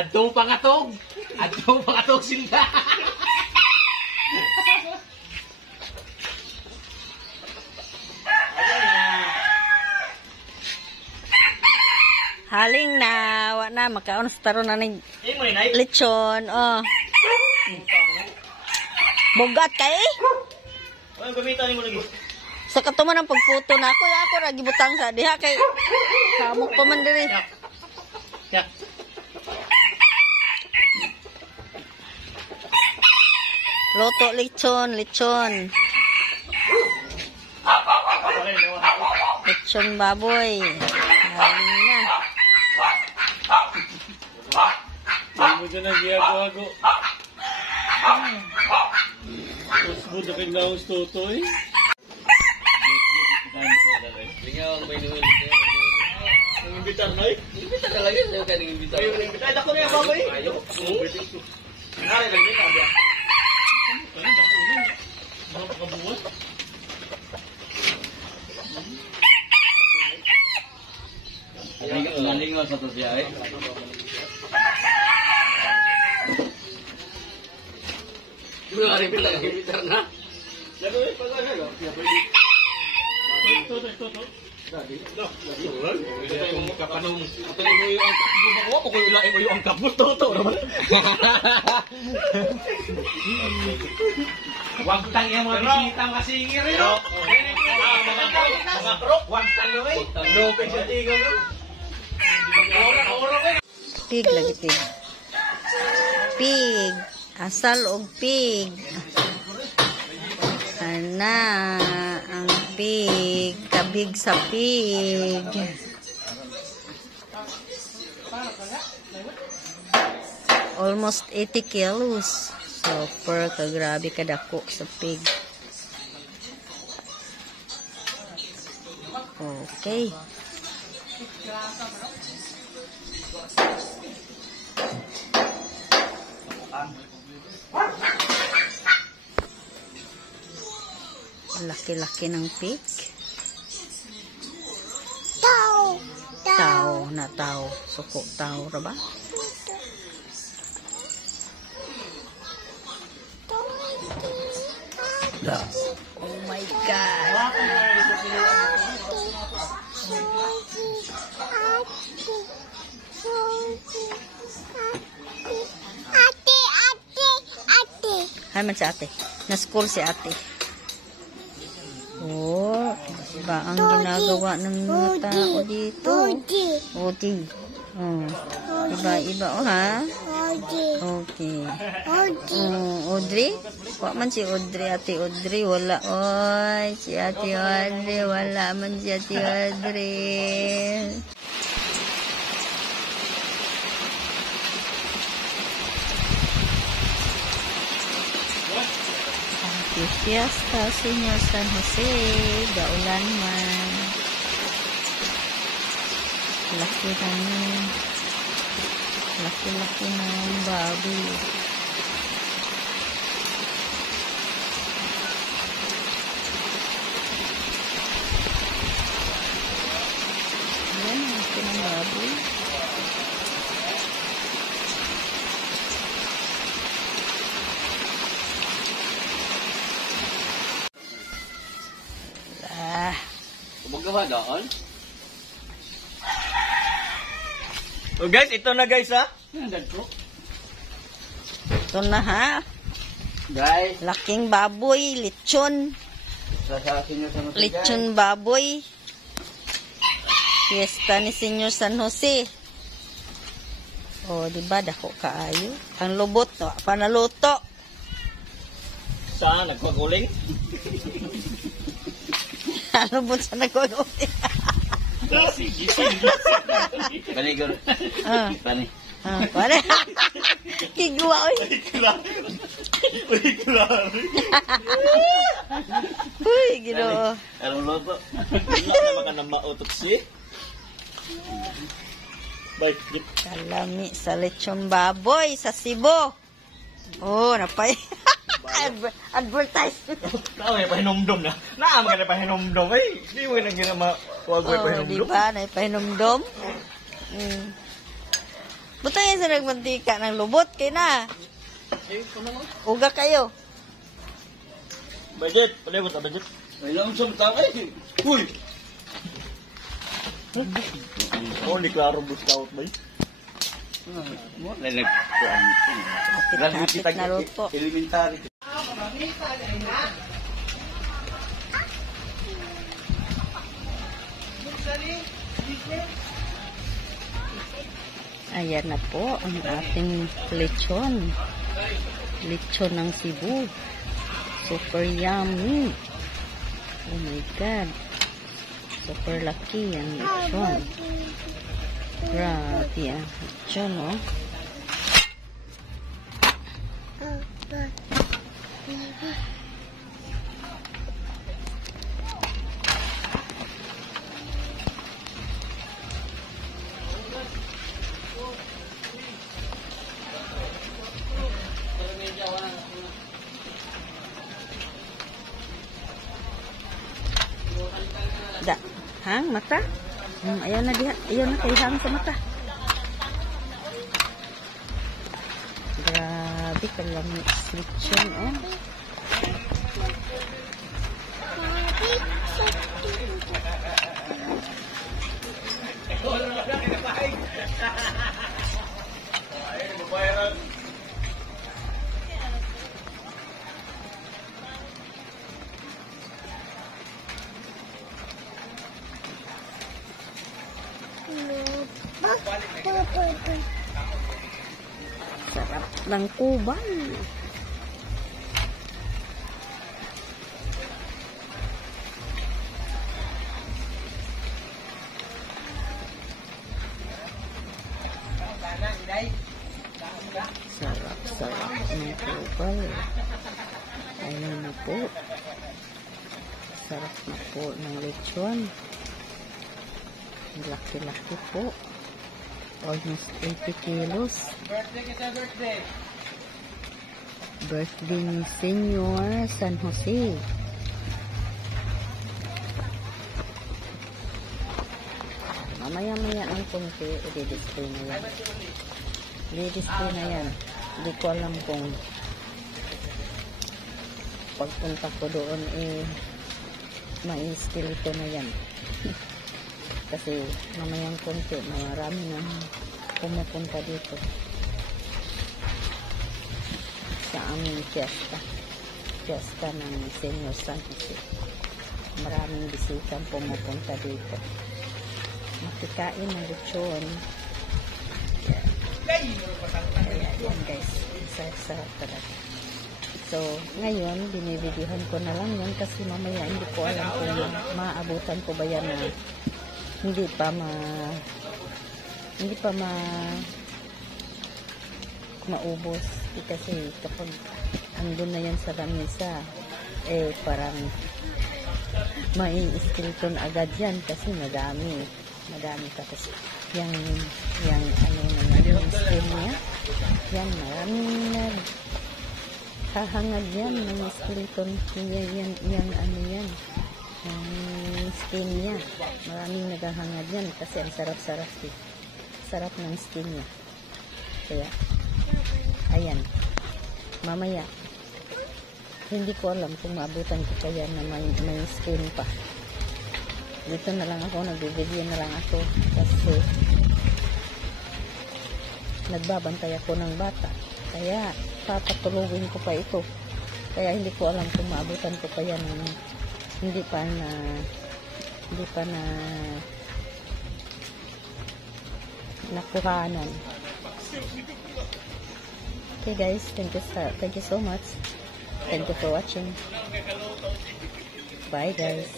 Adto pangatog. Adto pangatog sila. Haling na, wa na makaon sa taron na ning lechon. Oh. Bogat kay? Ano gamitan nimo lagi? Sa katuman ang pagputo na ako ra gibutang sa diha kay kamok pa man diri. Ya. Loto lechon. Lechon baboy. Haling na. Hindi mo dyan ang giyago-ago. Tapos mo na kang laos totoy. Lingaw ang may nuhul. Ang imbitar na eh. Imbitar ka lagi. Sa'yo ka nang imbitar. Ayaw nang imbitar. Ay, dako na yung baboy. Ayaw. Nangyari lang dito. Mga pakabuhat. Lingaw sa to siya eh. Nangyari imbitar na. Lago eh. Pag-ano. Toto. Kapanong tuloy mo yung angkat mo ba ko kung ilain mo yung angkat mo toto naman. Wag tang yung mga bisita mga singir yo. Mga krok wag tang lo eh. Lopez sa tigaw yo. Pig lagi pig. Pig. Asal og pig. Ana ang pig, kabig sa pig. Almost 80 kilos. Super kagrabe kadako sa pig. Okay. Laki-laki ng pig. Tao na tao. Suko tao ra ba? Oh my God. Hay man si ate. Na-school si ate. Oh, iba ang ginagawa ng mga tao dito. Odi. Oh. Iba, oh ha? Okay. Audrey? Wala man si Audrey, ate Audrey. Wala, oy. Si ate Audrey. Wala man si ate Audrey. Fiesta, Señor San Jose, daulan man. Laki-laki ng baboy. Yan, laki ng baboy. Magawa doon. Oh guys, ito na guys ha. Ito na ha. Guys, Laking baboy, lechon. Lechon baboy. Fiesta ni Señor San Jose. Oh, di ba dako kaayo? Ang lubot no, panaluto. saan nagpaguling? Ano po sa nagkulo? Paligor. Pani. Pare. Kigwa oy. Uy, Ginoo. Alam mo ba? Wala na makanang mautot siya. Bye. Kalami sa lechon baboy sa Cebu. Oh, napay. Advertise. May pahinomdom na. Naam ka na pahinomdom. Ay, di mo na gina mawag mo pahinomdom. Di ba? Na pahinomdom. Butang sa nagmantika ng lubot kay na. Eh, ano mo? Uga kayo. Budget. Pala mo ta budget. Ay, lang sa matangay. Uy! Oh, ni klaro bus scout ba? Mo, nagkuhan. Kapit na luto. Elementary. Ayan na po ang ating lechon. Lechon ng Cebu. Super yummy. Oh my God. Super laki ang lechon. Grabe ang lechon, oh. Da, hang mata. Ayaw na diha, ayaw na kay hang sa mata. Grabe kalami lechon, oh. Sarap ng kuban. Sarap ng kuban. Ayun na po. Sarap na po ng lechon. Laki-laki po. Almost 80 kilos. Birthday kita, birthday. Birthday ni Senyor San Jose. Mamaya-maya ang konti, i-display na yan. I-display na yan. Hindi ko alam kung pagpunta ko doon mai-skeleto na yan. Kasi mamayang konti, marami na pumupunta dito sa aming fiesta ng Senyor San Jose. Maraming bisitang pumupunta dito. Makikain ng lechon. Kaya yan guys, sarap talaga. So, ngayon, binibidihan ko na lang yan kasi mamaya hindi ko alam kung maabutan ko ba yan na hindi pa maubos kasi kapag andun na yan sa lamisa parang mai-skeleton agad yan kasi madami tapos yung ano naman yung skin niya yan maraming hahangad yan ng skeleton yan ano yan yung skin niya. Maraming naghahangad yan kasi ang sarap-sarap sarap ng skin niya. Kaya, ayan. Mamaya, hindi ko alam kung maabutan ko kaya na may skin pa. Dito na lang ako, nagbibigyan na lang ako kasi nagbabantay ako ng bata. Kaya, papatulugin ko pa ito. Kaya hindi ko alam kung maabutan ko kaya ng hindi pa na nakuhanan. Okay guys, thank you so much. Thank you for watching. Bye guys.